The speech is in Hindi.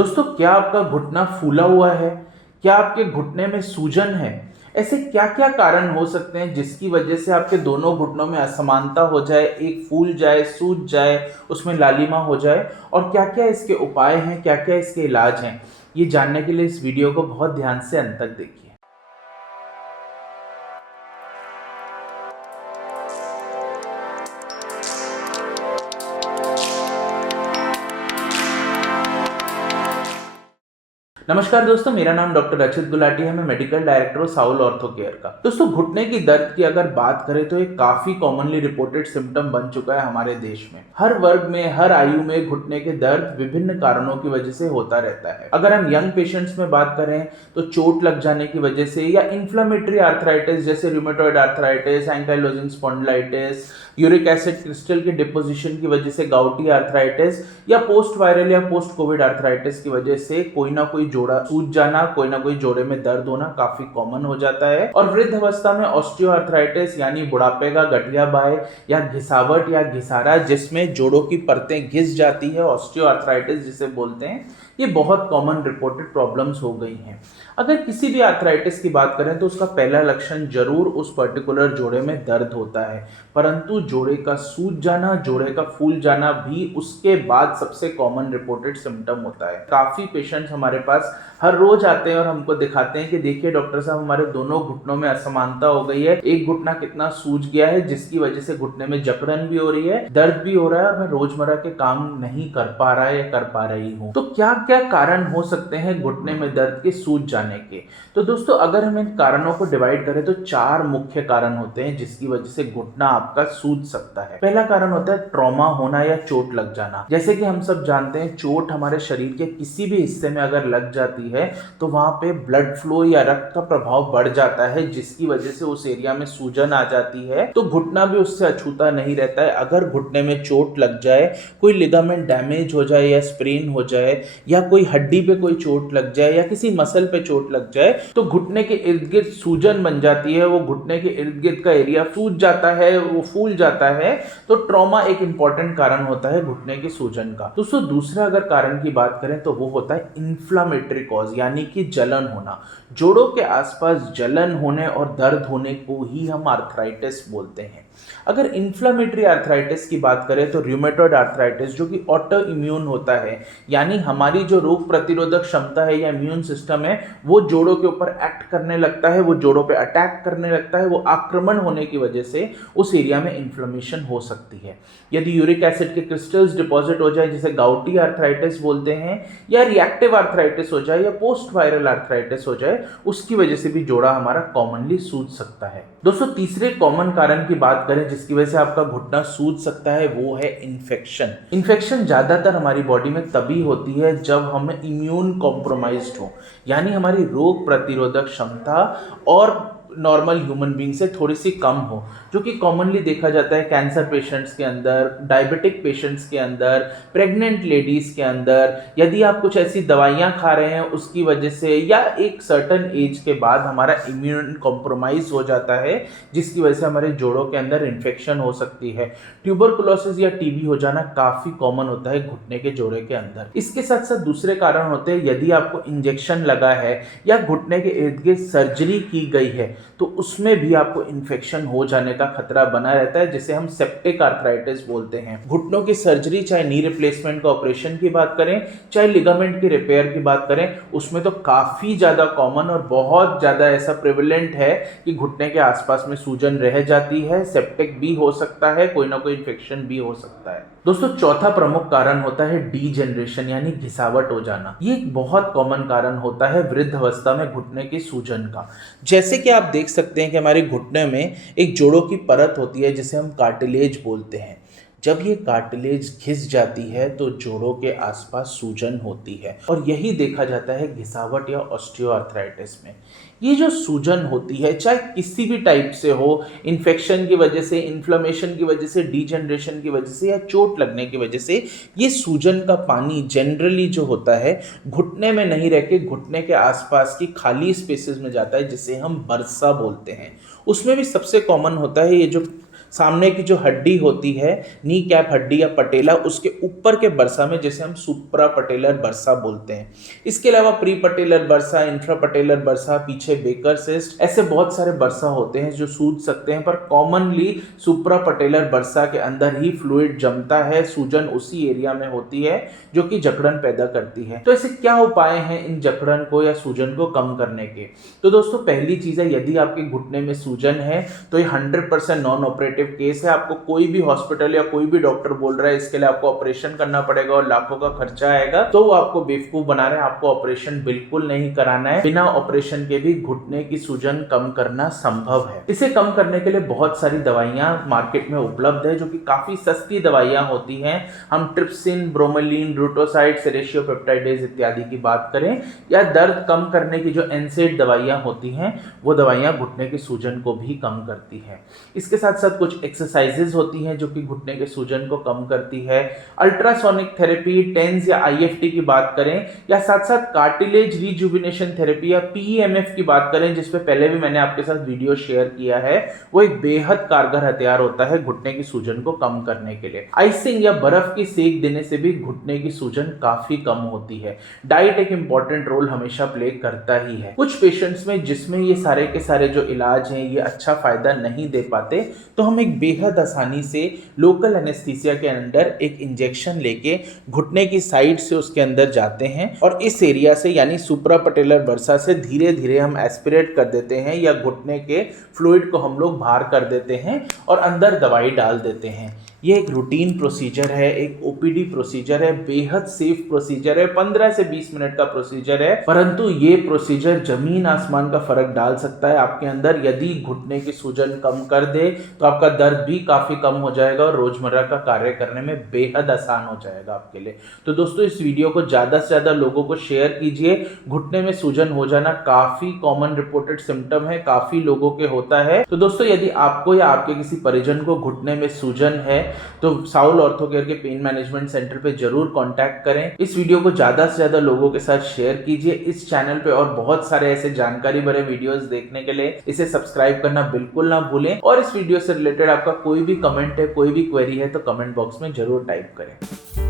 दोस्तों, क्या आपका घुटना फूला हुआ है? क्या आपके घुटने में सूजन है? ऐसे क्या क्या कारण हो सकते हैं जिसकी वजह से आपके दोनों घुटनों में असमानता हो जाए, एक फूल जाए, सूज जाए, उसमें लालिमा हो जाए? और क्या क्या इसके उपाय हैं, क्या क्या इसके इलाज हैं? ये जानने के लिए इस वीडियो को बहुत ध्यान से अंत तक देखिए। नमस्कार दोस्तों, मेरा नाम डॉक्टर अचित गुलाटी है। मैं मेडिकल डायरेक्टर हूँ साउल ऑर्थो केयर का। दोस्तों, घुटने की दर्द की अगर बात करें तो एक काफी कॉमनली रिपोर्टेड सिम्टम बन चुका है हमारे देश में। हर वर्ग में, हर आयु में घुटने के दर्द विभिन्न कारणों की वजह से होता रहता है। अगर हम यंग पेशेंट्स में बात करें तो चोट लग जाने की वजह से या इन्फ्लेमेटरी आर्थराइटिस जैसे rheumatoid arthritis, ankylosing spondylitis, uric acid crystal के डिपोजिशन की वजह से गाउटी आर्थराइटिस या पोस्ट वायरल या पोस्ट कोविड आर्थराइटिस की वजह से कोई ना कोई जोड़ा सूज जाना, कोई ना कोई जोड़े में दर्द होना काफी कॉमन हो जाता है। और वृद्ध अवस्था में ऑस्टियोआर्थराइटिस यानी बुढ़ापे का गठिया बाय या घिसावट या घिसारा, जिसमें जोड़ों की परतें घिस जाती है, ऑस्टियोआर्थराइटिस जिसे बोलते हैं, ये बहुत कॉमन रिपोर्टेड प्रॉब्लम्स हो गई हैं। अगर किसी भी आर्थराइटिस की बात करें तो उसका पहला लक्षण जरूर उस पर्टिकुलर जोड़े में दर्द होता है, परंतु जोड़े का सूज जाना, जोड़े का फूल जाना भी उसके बाद सबसे कॉमन रिपोर्टेड सिम्टम होता है। काफी पेशेंट्स हमारे पास हर रोज आते हैं और हमको दिखाते हैं कि देखिए डॉक्टर साहब, हमारे दोनों घुटनों में असमानता हो गई है, एक घुटना कितना सूज गया है जिसकी वजह से घुटने में जकड़न भी हो रही है, दर्द भी हो रहा है और मैं रोजमर्रा के काम नहीं कर पा रहा या कर पा रही हूँ। तो क्या क्या कारण हो सकते हैं घुटने में दर्द के सूज जाने के? तो दोस्तों, अगर हम इन कारणों को डिवाइड करें तो 4 मुख्य कारण होते हैं जिसकी वजह से घुटना आपका सूज सकता है। पहला कारण होता है ट्रॉमा होना या चोट लग जाना। जैसे कि हम सब जानते हैं, चोट हमारे शरीर के किसी भी हिस्से में अगर लग जाती है तो वहां पे ब्लड फ्लो या रक्त का प्रभाव बढ़ जाता है, जिसकी वजह से उस एरिया में सूजन आ जाती है। तो घुटना भी उससे अछूता नहीं रहता है। अगर घुटने में चोट लग जाए, कोई लिगामेंट डैमेज हो जाए या स्प्रेन हो जाए या कोई हड्डी पे कोई चोट लग जाए या किसी मसल पे चोट लग जाए तो घुटने के इर्द गिर्द सूजन बन जाती है। वो घुटने के इर्द गिर्द का एरिया सूज जाता है, वो फूल जाता है। तो ट्रॉमा एक इंपॉर्टेंट कारण होता है घुटने की सूजन का। दोस्तों, दूसरा अगर कारण की बात करें तो वो होता है इन्फ्लामेटरी कॉज, यानी कि जलन होना। जोड़ों के आसपास जलन होने और दर्द होने को ही हम आर्थराइटिस बोलते हैं। अगर इन्फ्लेमेटरी आर्थराइटिस की बात करें तो रूमेटॉइड आर्थराइटिस, जो कि ऑटो इम्यून होता है, यानी हमारी जो रोग प्रतिरोधक क्षमता है या इम्यून सिस्टम है वो जोड़ों के ऊपर एक्ट करने लगता है, वो जोड़ों पे अटैक करने लगता है, वो आक्रमण होने की वजह से उस एरिया में इन्फ्लेमेशन हो सकती है। यदि यूरिक एसिड के क्रिस्टल्स डिपॉजिट हो जाए, जिसे गाउटी आर्थराइटिस बोलते हैं, या रिएक्टिव आर्थराइटिस हो जाए या पोस्ट वायरल आर्थराइटिस हो जाए, उसकी वजह से भी जोड़ा हमारा कॉमनली सूज सकता है। दोस्तों, तीसरे कॉमन कारण की बात करें जिसकी वजह से आपका घुटना सूज सकता है, वो है इन्फेक्शन। इन्फेक्शन ज्यादातर हमारी बॉडी में तभी होती है जब हम इम्यून कॉम्प्रोमाइज्ड हो, यानी हमारी रोग प्रतिरोधक क्षमता और नॉर्मल ह्यूमन बीइंग से थोड़ी सी कम हो, जो कि कॉमनली देखा जाता है कैंसर पेशेंट्स के अंदर, डायबिटिक पेशेंट्स के अंदर, प्रेग्नेंट लेडीज के अंदर। यदि आप कुछ ऐसी दवाइयां खा रहे हैं उसकी वजह से, या एक सर्टन एज के बाद हमारा इम्यून कॉम्प्रोमाइज हो जाता है, जिसकी वजह से हमारे जोड़ों के अंदर इन्फेक्शन हो सकती है। ट्यूबरकुलोसिस या टीबी हो जाना काफी कॉमन होता है घुटने के जोड़े के अंदर। इसके साथ साथ दूसरे कारण होते हैं, यदि आपको इंजेक्शन लगा है या घुटने के इर्द गिर्द सर्जरी की गई है तो उसमें भी आपको इन्फेक्शन हो जाने का खतरा बना रहता है, जिसे हम सेप्टिक आर्थराइटिस बोलते हैं। घुटनों की सर्जरी, चाहे नी रिप्लेसमेंट का ऑपरेशन की बात करें, चाहे लिगामेंट की रिपेयर की बात करें, उसमें तो काफी ज्यादा कॉमन और बहुत ज्यादा ऐसा प्रिविलेंट है कि घुटने के आसपास में सूजन रह जाती है, सेप्टिक भी हो सकता है, कोई ना कोई इन्फेक्शन भी हो सकता है। दोस्तों, चौथा प्रमुख कारण होता है डीजेनरेशन, यानी घिसावट हो जाना। ये एक बहुत कॉमन कारण होता है वृद्ध अवस्था में घुटने की सूजन का। जैसे कि आप देख सकते हैं कि हमारे घुटने में एक जोड़ों की परत होती है जिसे हम कार्टिलेज बोलते हैं। जब ये कार्टिलेज घिस जाती है तो जोड़ों के आसपास सूजन होती है, और यही देखा जाता है घिसावट या ऑस्टियोआर्थराइटिस में। ये जो सूजन होती है, चाहे किसी भी टाइप से हो, इन्फेक्शन की वजह से, इन्फ्लेमेशन की वजह से, डीजनरेशन की वजह से या चोट लगने की वजह से, ये सूजन का पानी जनरली जो होता है घुटने में नहीं रह के घुटने के आसपास की खाली स्पेसेस में जाता है, जिसे हम बरसा बोलते हैं। उसमें भी सबसे कॉमन होता है ये जो सामने की जो हड्डी होती है, नी कैप हड्डी या पटेला, उसके ऊपर के बर्सा में, जिसे हम सुप्रा पटेलर बर्सा बोलते हैं। इसके अलावा pre patellar bursa, infra patellar bursa, पीछे बेकर सिस्ट, ऐसे बहुत सारे बर्सा होते हैं जो सूज सकते हैं, पर कॉमनली सुप्रा पटेलर बर्सा के अंदर ही फ्लूइड जमता है, सूजन उसी एरिया में होती है जो कि जकड़न पैदा करती है। तो ऐसे क्या उपाय हैं इन जकड़न को या सूजन को कम करने के? तो दोस्तों पहली चीज है, यदि आपके घुटने में सूजन है तो ये 100% नॉन ऑपरेटिव केस है। आपको कोई भी हॉस्पिटल या कोई भी डॉक्टर बोल रहा है इसके लिए आपको ऑपरेशन करना पड़ेगा और लाखों का खर्चा आएगा, तो वो आपको बेवकूफ बना रहे हैं। आपको ऑपरेशन बिल्कुल नहीं कराना है। बिना ऑपरेशन के भी घुटने की सूजन कम करना संभव है। इसे कम करने के लिए बहुत सारी दवाइयां मार्केट में उपलब्ध है, जो कि काफी सस्ती दवाइयां होती हैं। हम ट्रिप्सिन, ब्रोमेलिन, रूटोसाइड, सेरेशियोपेप्टाइडेज इत्यादि की बात करें, या दर्द कम करने की जो एनसेड दवाइयां होती हैं, वो दवाइयां घुटने की सूजन को भी कम करती हैं। इसके साथ साथ कुछ एक्सरसाइजेज होती हैं जो कि घुटने के सूजन को कम करती है। अल्ट्रासोनिक थेरेपी, टेंस या आईएफटी की बात करें, या साथ साथ कार्टिलेज रिजुविनेशन थेरेपी या पीएमएफ की बात करें, जिसपे पहले भी मैंने आपके साथ वीडियो शेयर किया है, वो एक बेहद कारगर हथियार होता है घुटने की सूजन को कम करने के लिए। आइसिंग या बर्फ की सेक देने से भी घुटने की सूजन काफी कम होती है। डाइट एक इंपॉर्टेंट रोल हमेशा प्ले करता ही है। कुछ पेशेंट्स में जिसमें ये सारे के सारे जो इलाज हैं ये अच्छा फायदा नहीं दे पाते, तो हम एक बेहद आसानी से लोकल एनेस्थीसिया के अंदर एक इंजेक्शन लेके घुटने की साइड से उसके अंदर जाते हैं और इस एरिया से, यानी सुप्रा पटेलर बर्सा से धीरे धीरे हम एस्पिरेट कर देते हैं, या घुटने के फ्लूइड को हम लोग बाहर कर देते हैं और अंदर दवाई डाल देते हैं। ये एक रूटीन प्रोसीजर है, एक ओपीडी प्रोसीजर है, बेहद सेफ प्रोसीजर है, 15 से 20 मिनट का प्रोसीजर है, परंतु ये प्रोसीजर जमीन आसमान का फर्क डाल सकता है आपके अंदर। यदि घुटने की सूजन कम कर दे तो आपका दर्द भी काफी कम हो जाएगा और रोजमर्रा का कार्य करने में बेहद आसान हो जाएगा आपके लिए। तो दोस्तों इस वीडियो को ज्यादा से ज्यादा लोगों को शेयर कीजिए। घुटने में सूजन हो जाना काफी कॉमन रिपोर्टेड सिम्टम है, काफी लोगों के होता है। तो दोस्तों यदि आपको या आपके किसी परिजन को घुटने में सूजन है तो साउल ऑर्थो केयर के पेन मैनेजमेंट सेंटर पे जरूर कांटेक्ट करें। इस वीडियो को ज्यादा से ज्यादा लोगों के साथ शेयर कीजिए। इस चैनल पे और बहुत सारे ऐसे जानकारी भरे वीडियोस देखने के लिए इसे सब्सक्राइब करना बिल्कुल ना भूलें। और इस वीडियो से रिलेटेड आपका कोई भी कमेंट है, कोई भी क्वेरी है, तो कमेंट बॉक्स में जरूर टाइप करें।